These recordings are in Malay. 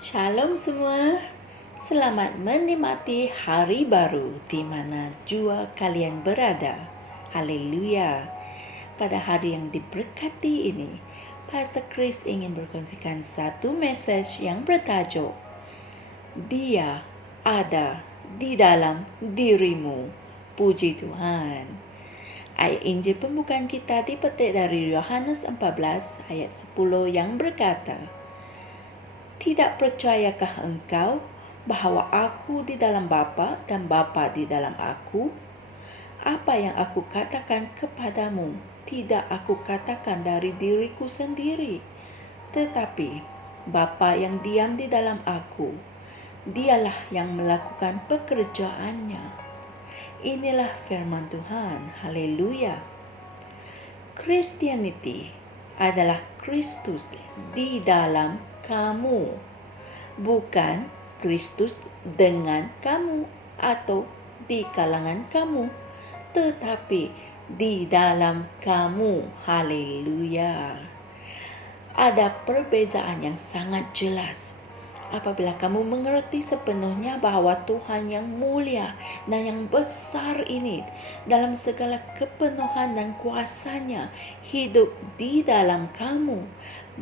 Shalom semua, selamat menikmati hari baru di mana jua kalian berada. Haleluya. Pada hari yang diberkati ini, Pastor Chris ingin berkongsikan satu message yang bertajuk Dia ada di dalam dirimu. Puji Tuhan. Ayat Injil pembukaan kita dipetik dari Yohanes 14 ayat 10 yang berkata, "Tidak percayakah engkau bahawa aku di dalam Bapa dan Bapa di dalam aku? Apa yang aku katakan kepadamu, tidak aku katakan dari diriku sendiri, tetapi Bapa yang diam di dalam aku, dialah yang melakukan pekerjaannya." Inilah firman Tuhan. Haleluya. Christianity adalah Kristus di dalam kamu, bukan Kristus dengan kamu atau di kalangan kamu, tetapi di dalam kamu. Haleluya. Ada perbezaan yang sangat jelas apabila kamu mengerti sepenuhnya bahawa Tuhan yang mulia dan yang besar ini dalam segala kepenuhan dan kuasanya hidup di dalam kamu,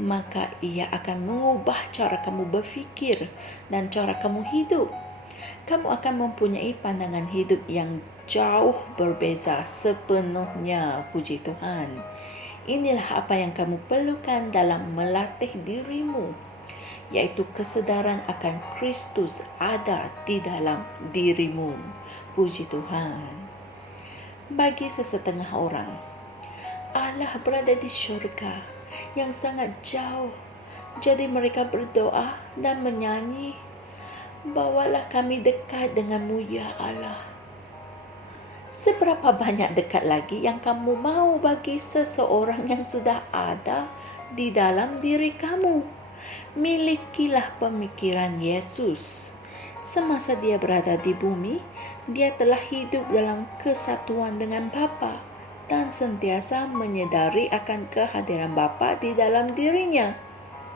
maka ia akan mengubah cara kamu berfikir dan cara kamu hidup. Kamu akan mempunyai pandangan hidup yang jauh berbeza sepenuhnya. Puji Tuhan. Inilah apa yang kamu perlukan dalam melatih dirimu, yaitu kesedaran akan Kristus ada di dalam dirimu. Puji Tuhan. Bagi sesetengah orang, Allah berada di syurga yang sangat jauh. Jadi mereka berdoa dan menyanyi, "Bawalah kami dekat denganmu ya Allah." Seberapa banyak dekat lagi yang kamu mau bagi seseorang yang sudah ada di dalam diri kamu? Milikilah pemikiran Yesus. Semasa dia berada di bumi, dia telah hidup dalam kesatuan dengan Bapa dan sentiasa menyedari akan kehadiran Bapa di dalam dirinya.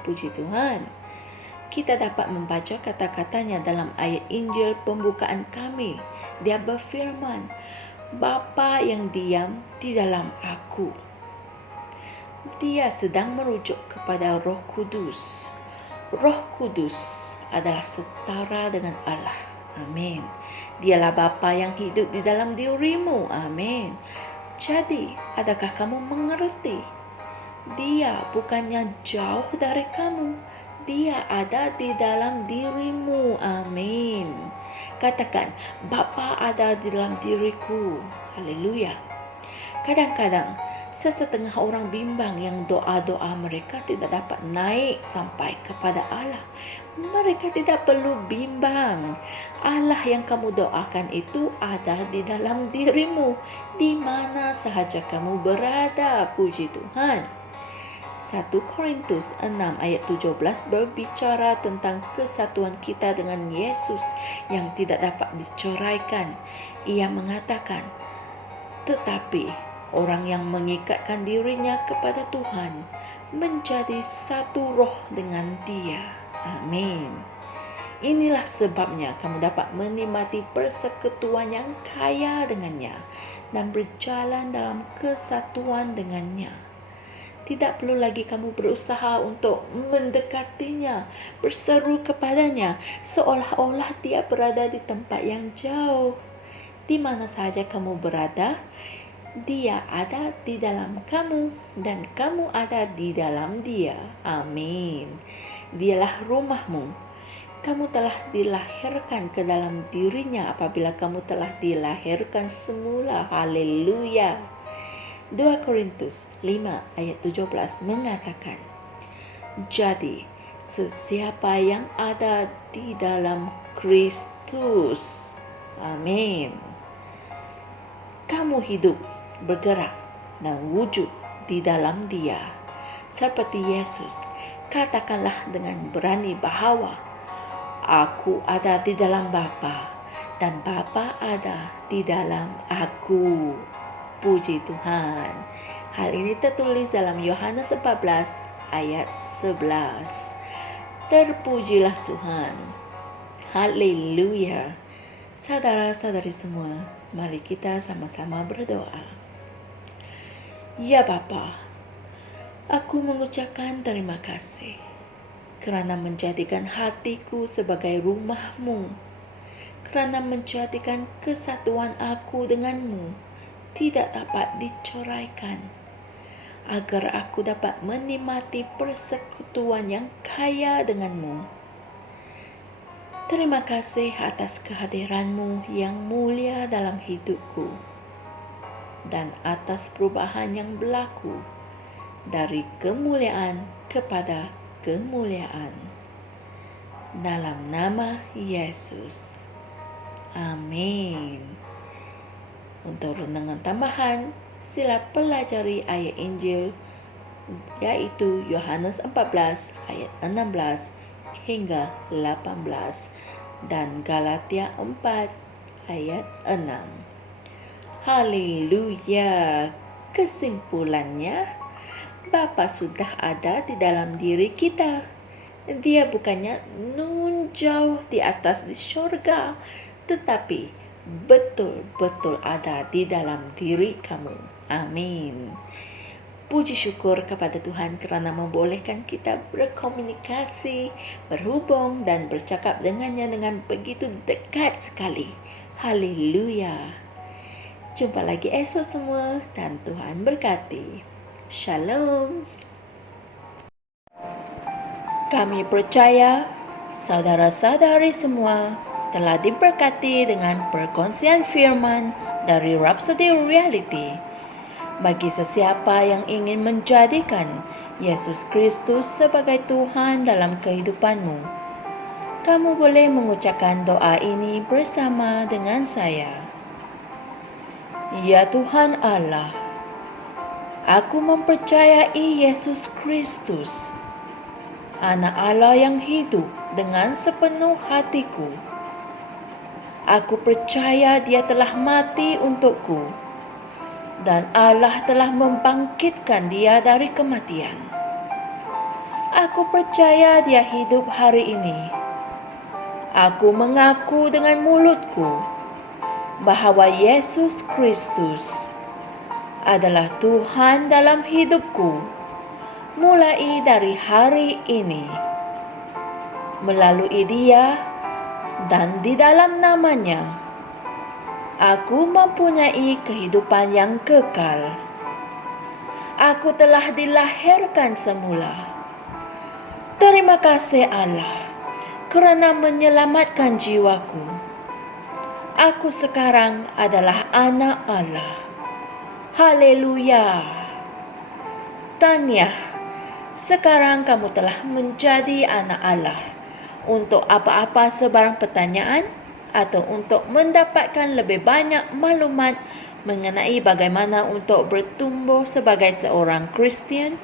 Puji Tuhan. Kita dapat membaca kata-katanya dalam ayat Injil pembukaan kami. Dia berfirman, "Bapa yang diam di dalam aku." Dia sedang merujuk kepada Roh Kudus. Roh Kudus adalah setara dengan Allah. Amin. Dialah Bapa yang hidup di dalam dirimu. Amin. Jadi, adakah kamu mengerti? Dia bukannya jauh dari kamu. Dia ada di dalam dirimu. Amin. Katakan, Bapa ada di dalam diriku. Haleluya. Kadang-kadang sesetengah orang bimbang yang doa-doa mereka tidak dapat naik sampai kepada Allah. Mereka tidak perlu bimbang. Allah yang kamu doakan itu ada di dalam dirimu, di mana sahaja kamu berada. Puji Tuhan. 1 Korintus 6 ayat 17 berbicara tentang kesatuan kita dengan Yesus yang tidak dapat diceraikan. Ia mengatakan, "Tetapi orang yang mengikatkan dirinya kepada Tuhan menjadi satu roh dengan Dia." Amin. Inilah sebabnya kamu dapat menikmati persekutuan yang kaya dengannya dan berjalan dalam kesatuan dengannya. Tidak perlu lagi kamu berusaha untuk mendekatinya, berseru kepadanya seolah-olah dia berada di tempat yang jauh. Di mana saja kamu berada, dia ada di dalam kamu dan kamu ada di dalam dia. Amin. Dialah rumahmu. Kamu telah dilahirkan ke dalam dirinya apabila kamu telah dilahirkan semula. Haleluya. 2 Korintus 5 ayat 17 mengatakan, "Jadi, sesiapa yang ada di dalam Kristus." Amin. Kamu hidup, bergerak dan wujud di dalam Dia. Seperti Yesus, katakanlah dengan berani bahawa aku ada di dalam Bapa dan Bapa ada di dalam aku. Puji Tuhan. Hal ini tertulis dalam Yohanes 14 ayat 11. Terpujilah Tuhan. Haleluya. Saudara-saudari semua, mari kita sama-sama berdoa. Ya Bapa, aku mengucapkan terima kasih kerana menjadikan hatiku sebagai rumah-Mu, kerana menjadikan kesatuan aku dengan-Mu tidak dapat dicoraikan, agar aku dapat menikmati persekutuan yang kaya dengan-Mu. Terima kasih atas kehadiran-Mu yang mulia dalam hidupku dan atas perubahan yang berlaku dari kemuliaan kepada kemuliaan. Dalam nama Yesus. Amin. Untuk renungan tambahan, sila pelajari ayat Injil yaitu Yohanes 14 ayat 16 hingga 18 dan Galatia 4 ayat 6. Haleluya. Kesimpulannya, Bapa sudah ada di dalam diri kita. Dia bukannya jauh di atas di syurga, tetapi betul-betul ada di dalam diri kamu. Amin. Puji syukur kepada Tuhan kerana membolehkan kita berkomunikasi, berhubung dan bercakap dengannya dengan begitu dekat sekali. Haleluya. Jumpa lagi esok semua dan Tuhan berkati. Shalom. Kami percaya saudara-saudari semua telah diberkati dengan perkongsian firman dari Rhapsody Reality. Bagi sesiapa yang ingin menjadikan Yesus Kristus sebagai Tuhan dalam kehidupanmu, kamu boleh mengucapkan doa ini bersama dengan saya. Ya Tuhan Allah, aku mempercayai Yesus Kristus, Anak Allah yang hidup dengan sepenuh hatiku. Aku percaya Dia telah mati untukku dan Allah telah membangkitkan Dia dari kematian. Aku percaya Dia hidup hari ini. Aku mengaku dengan mulutku bahawa Yesus Kristus adalah Tuhan dalam hidupku mulai dari hari ini. Melalui Dia dan di dalam nama-Nya, aku mempunyai kehidupan yang kekal. Aku telah dilahirkan semula. Terima kasih Allah kerana menyelamatkan jiwaku. Aku sekarang adalah anak Allah. Haleluya. Tahniah, sekarang kamu telah menjadi anak Allah. Untuk apa-apa sebarang pertanyaan atau untuk mendapatkan lebih banyak maklumat mengenai bagaimana untuk bertumbuh sebagai seorang Kristian,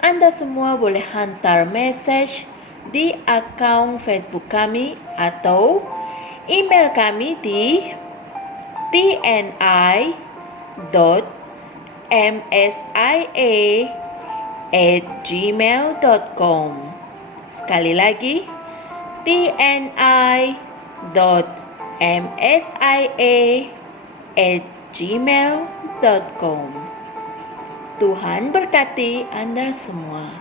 anda semua boleh hantar mesej di akaun Facebook kami atau email kami di tni.msia@gmail.com. Sekali lagi, tni.msia@gmail.com. Tuhan berkati Anda semua.